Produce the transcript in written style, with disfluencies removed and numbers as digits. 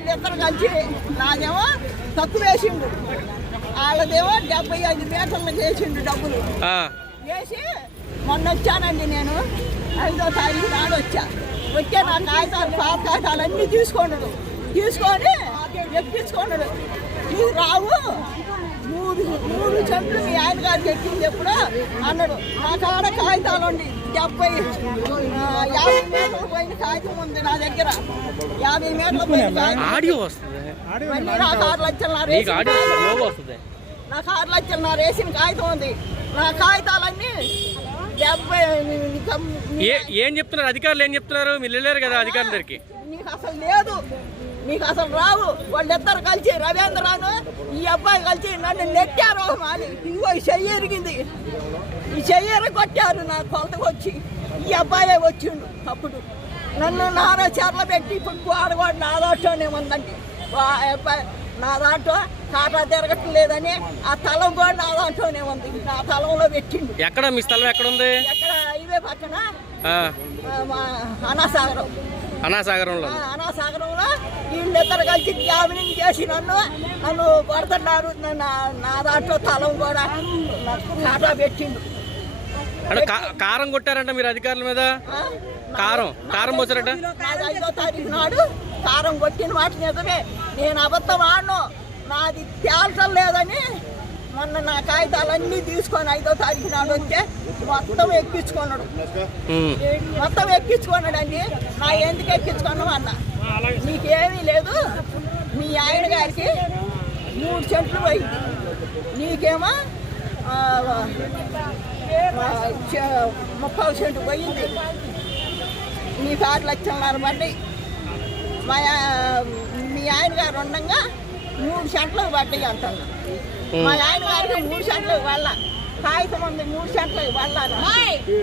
వీళ్ళిద్దరు కలిసి నాదేమో తక్కువ వేసిండు, వాళ్ళదేమో 75 మీటర్లు వేసిండు డబ్బులు వేసి. మొన్న వచ్చానండి నేను 5వ తారీఖు నాడు వచ్చే నా కాగితాలు పాత కాగితాలన్నీ తీసుకుని ఎక్కించుకున్నాడు. ఇది రావు 3 సెంట్లు మీ ఆయన గారికి ఎక్కింది ఎప్పుడు అన్నాడు. నా కాడ కాగితాలు ఉండి 50 మీటర్లు పోయిన కాగితం ఉంది నా దగ్గర. 50 మీటర్లు పోయిన కాగితం నాకు 6 లక్షలు వేసిన కాగితం ఉంది. నా కాగితాలన్నీ 70. ఏం చెప్తున్నారు అధికారులు? ఏం చెప్తున్నారు? మీరు వెళ్ళారు కదా అధికారుల దగ్గరికి. నీకు అసలు లేదు, నీకు అసలు రావు. వాళ్ళిద్దరు కలిసి రవీంద్రను ఈ అబ్బాయి కలిసి నన్ను నెట్టారు. మాది ఇదిగో ఈ చెయ్యి ఎరిగింది, ఈ చెయ్యి కొట్టారు నా కొలతకు వచ్చి. ఈ అబ్బాయే వచ్చిండు అప్పుడు నన్ను నారా చెర్ల పెట్టి ఇప్పుడు గోడ నా దాంట్లోనే ఉందండి. అబ్బాయి నా దాంట్లో కాటా తిరగట్లేదని ఆ తలం కూడా నా దాంట్లోనే ఉంది. నా తలంలో పెట్టిండు. ఎక్కడ మీ స్థలం ఎక్కడ ఉంది? ఎక్కడ ఇవే పక్కన అనాసాగరంలో వీళ్ళిద్దరు కలిసి గ్యామినింగ్ చేసి నన్ను కొడుతున్నారు. నా దాంట్లో తలం కూడా కాటా పెట్టిండు. కారం కొట్టారంట మీరు అధికారుల మీద? కారం పోసారట. 5వ తారీఖు నాడు కారం కొట్టిన మాట నిజమే. నేను అబద్ధం ఆడను, నాది తేల్చం లేదని మొన్న నా కాగితాలన్నీ తీసుకొని 5వ తారీఖు నాడు వచ్చే మొత్తం ఎక్కించుకున్నాడు అండి. నా ఎందుకు ఎక్కించుకున్నావు అన్న, నీకేమీ లేదు. మీ ఆయన గారికి 3 సెంట్లు పోయింది, నీకేమో 30 సెంట్లు పోయింది. నీకు 6 లక్షలున్నర పడ్డాయి. మీ ఆయన గారు ఉండగా 3 సెంట్లకు పడ్డాయి అంటారు. మా ఆయన గారికి 3 సెంట్లకు వాళ్ళ కాగితం ఉంది, 3 సెంట్లకు వాళ్ళ.